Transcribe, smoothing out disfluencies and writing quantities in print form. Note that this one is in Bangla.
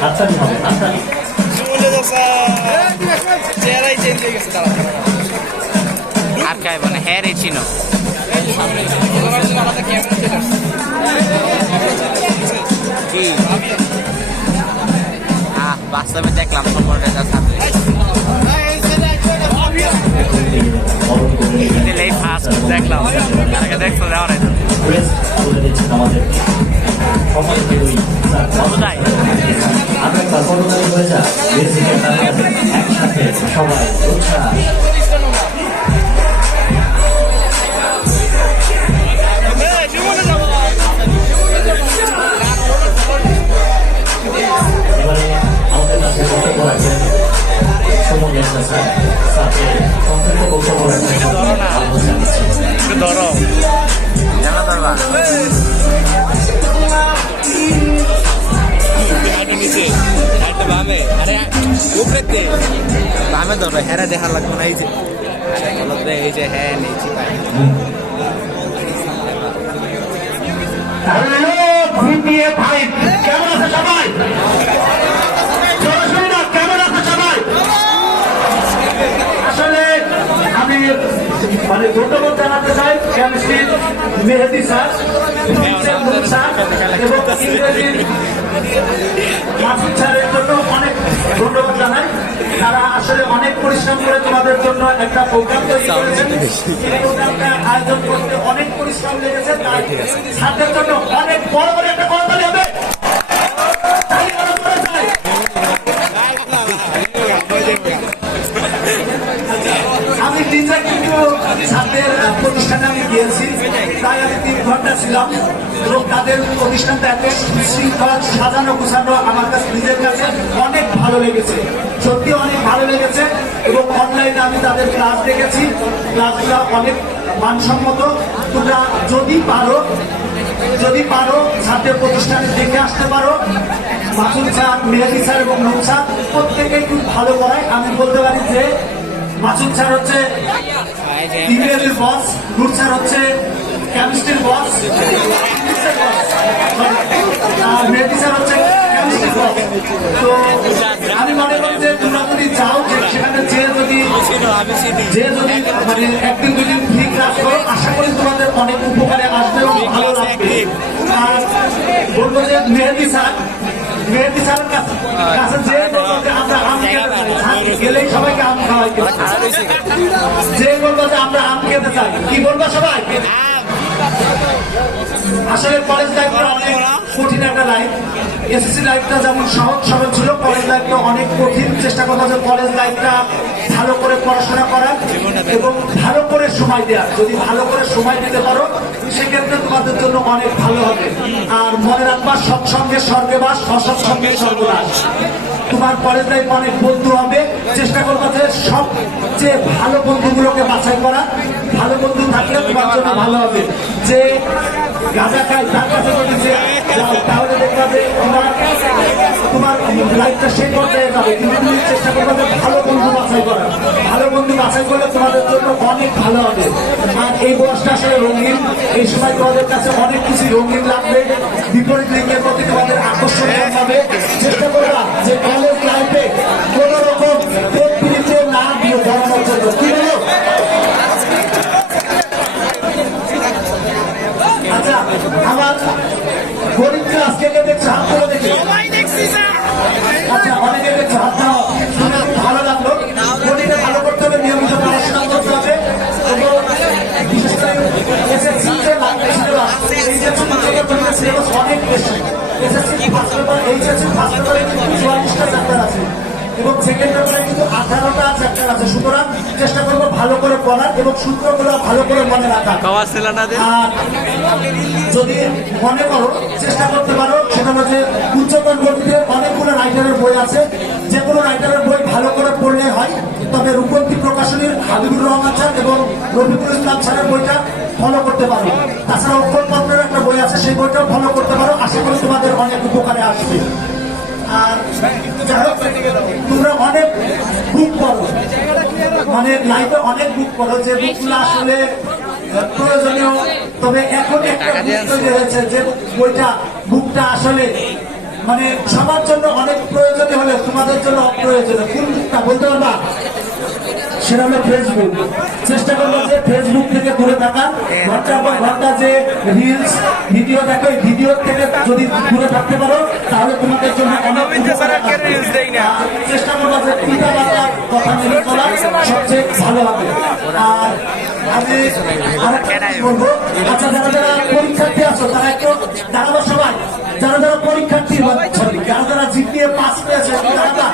হাততালি হবে, হাততালি। আর খাই মানে হ্যাঁ রে চিনো কি বাস্তবে দেখলাম সম্পর্কে এই ফার্স্ট দেখলাম আগে দেখছো যাওয়ার একসাথে সবাই উৎসাহ ধরো জানা ধরবা বামে ধরো হেরা দেখা লাগবো না এই যে হ্যাঁ নিয়েছি কেমন আছে সবাই? কেমন আছে সবাই? আসলে আমি মানে ধন্যবাদ জানাতে চাই কেমিস্ট্রির মেহেদি স্যার এবং ইংরেজির মাসুদ স্যারের জন্য অনেক ধন্যবাদ জানাই। তারা আসলে অনেক পরিশ্রম করে তোমাদের জন্য একটা প্রোগ্রাম তৈরি করেছেন। এই প্রোগ্রামটা আয়োজন করতে অনেক পরিশ্রম লেগেছে। স্যারদের জন্য অনেক বড় বড় একটা করতালি হবে। আমি নিজে কিন্তু ছাত্রের প্রতিষ্ঠানে আমি গিয়েছি, তাই আমি 3 ঘন্টা ছিলাম এবং তাদের প্রতিষ্ঠানটা এত শৃঙ্খলা সাজানো গুছানো আমার কাছে নিজের কাছে অনেক ভালো লেগেছে, সত্যি অনেক ভালো লেগেছে। এবং অনলাইনে আমি তাদের ক্লাস দেখেছি, ক্লাসগুলো অনেক মানসম্মত। তোমরা যদি পারো ছাত্রের প্রতিষ্ঠানে দেখে আসতে পারো। মাসুদ স্যার, মেহেদি স্যার এবং নূর স্যার প্রত্যেকেই খুব ভালো করায়। আমি বলতে পারি যে মাসুদ স্যার হচ্ছে ইংরেজির বস, নূর স্যার হচ্ছে কেমিস্ট্রির বস, আর মেহেদি স্যার হচ্ছে কেমিস্ট্রির বস। তো আমি মনে করি যে তোমরা যদি চাও যে সেখানে যে যদি মানে 1 দিন 2 দিন ফ্রি ক্লাস করো, আশা করি তোমাদের অনেক উপকারে আসবে এবং ভালো লাগবে। আর বলবো যে মেহেদি স্যারের কাছে যে বলবো যে আমরা আম গেলেই সবাইকে আম খাওয়াই, যে বলবো যে আমরা আম খেতে চাই, কি বলবো সবাই? আসলে কলেজ লাইফটা অনেক কঠিন একটা লাইফ। এসএসসি লাইফটা যেমন সহজ সরল ছিল, কলেজ লাইফটা অনেক কঠিন। চেষ্টা করবো যে কলেজ লাইফটা ভালো করে পড়াশোনা করার এবং ভালো করে সময় দেওয়ার। যদি ভালো করে সময় দিতে পারো সেক্ষেত্রে তোমাদের জন্য অনেক ভালো হবে। আর মনে রাখবা, সৎসঙ্গে স্বর্গবাস, অসৎসঙ্গে সর্বনাশ। তোমার কলেজ লাইফ অনেক বন্ধু হবে, চেষ্টা করবো যে সবচেয়ে ভালো বন্ধুগুলোকে বাছাই করা। ভালো বন্ধু থাকলে তোমার জন্য ভালো হবে। যে গাঁজা খায় তার কাছে যদি তাহলে দেখবা যে তোমার লাইফটা সেই পর্যায়ে যাবে। কিন্তু তুমি চেষ্টা করবে যে ভালো বন্ধু বাছাই করা। ভালো বন্ধু বাছাই করলে তোমাদের জন্য অনেক ভালো হবে। আর এই বয়সটা আসলে রঙিন, এই সময় তোমাদের কাছে অনেক কিছু রঙিন লাগবে, বিপরীত লিঙ্গের প্রতি তোমাদের আকর্ষণ জন্মাবে। চেষ্টা করবা যে কলেজ লাইফে কোন রকম পরিস্থিতিতে না দিয়ে ধরানোর জন্য। কি বলো? আচ্ছা, আমার গরিব ক্লাস কে দেখছে হাত করে দেখি। আচ্ছা, অনেকে দেখছে হাত দেওয়া শুনে ভালো লাগলো। গণিতে ভালো করতে হবে, নিয়মিত পড়াশোনা করতে হবে এবং বিশেষ করে এসএসসি যে সিলেবাস অনেক বেশি। SSC first paper, HSC first পেপারে কিন্তু 44টা চ্যাপ্টার আছে এবং সেকেন্ড পেপারে কিন্তু 18টা চ্যাপ্টার আছে। সুতরাং চেষ্টা করবো ভালো করে পড়ার এবং সূত্রগুলো ভালো করে মনে রাখার। আর যদি মনে করো চেষ্টা করতে পারো, সেটা হচ্ছে উচ্চতর গতিতে অনেকগুলো রাইটারের বই আছে, যে কোনো রাইটারের বই ভালো করে পড়লে হয়। তবে রূপন্তী প্রকাশনীর হাবিবুর রহমান স্যার এবং রফিকুল ইসলাম স্যারের বইটা ফলো করতে পারো। তাছাড়া অক্ষরপত্রের একটা বই আছে, সেই বইটাও ফলো করতে পারো। আশা করি তোমাদের অনেক উপকারে আসবে। আর তোমরা অনেক বুক পড়ো, মানে লাইফে অনেক বুক পড়ো, যে বুকগুলো আসলে প্রয়োজনীয়। তবে এখন একটা বুক তৈরি হয়েছে যে বুকটা আসলে মানে সবার জন্য অনেক প্রয়োজনীয় হলে তোমাদের জন্য অপ্রয়োজনীয় কোনটা বলতে পারবা? সেটা হলো ফেসবুক। চেষ্টা করবো যে ফেসবুক থেকে দূরে থাকা, ঘন্টার পর ঘন্টা যে রিলস ভিডিও দেখো, এই ভিডিও থেকে যদি দূরে থাকতে পারো তাহলে তোমাদের জন্য অনেক উপকার আসবে। চেষ্টা করবো যে পিতা মাতার কথা মেনে চলা সবচেয়ে ভালো হবে। আর আমি আরেকটা জিনিস বলবো, আচ্ছা যারা যারা পরীক্ষার্থী আছো তারা একটু দাঁড়াবো সবাই, যারা যারা পরীক্ষার্থী যারা যারা জিপিএ পাস পেয়েছে দাঁড়াবা।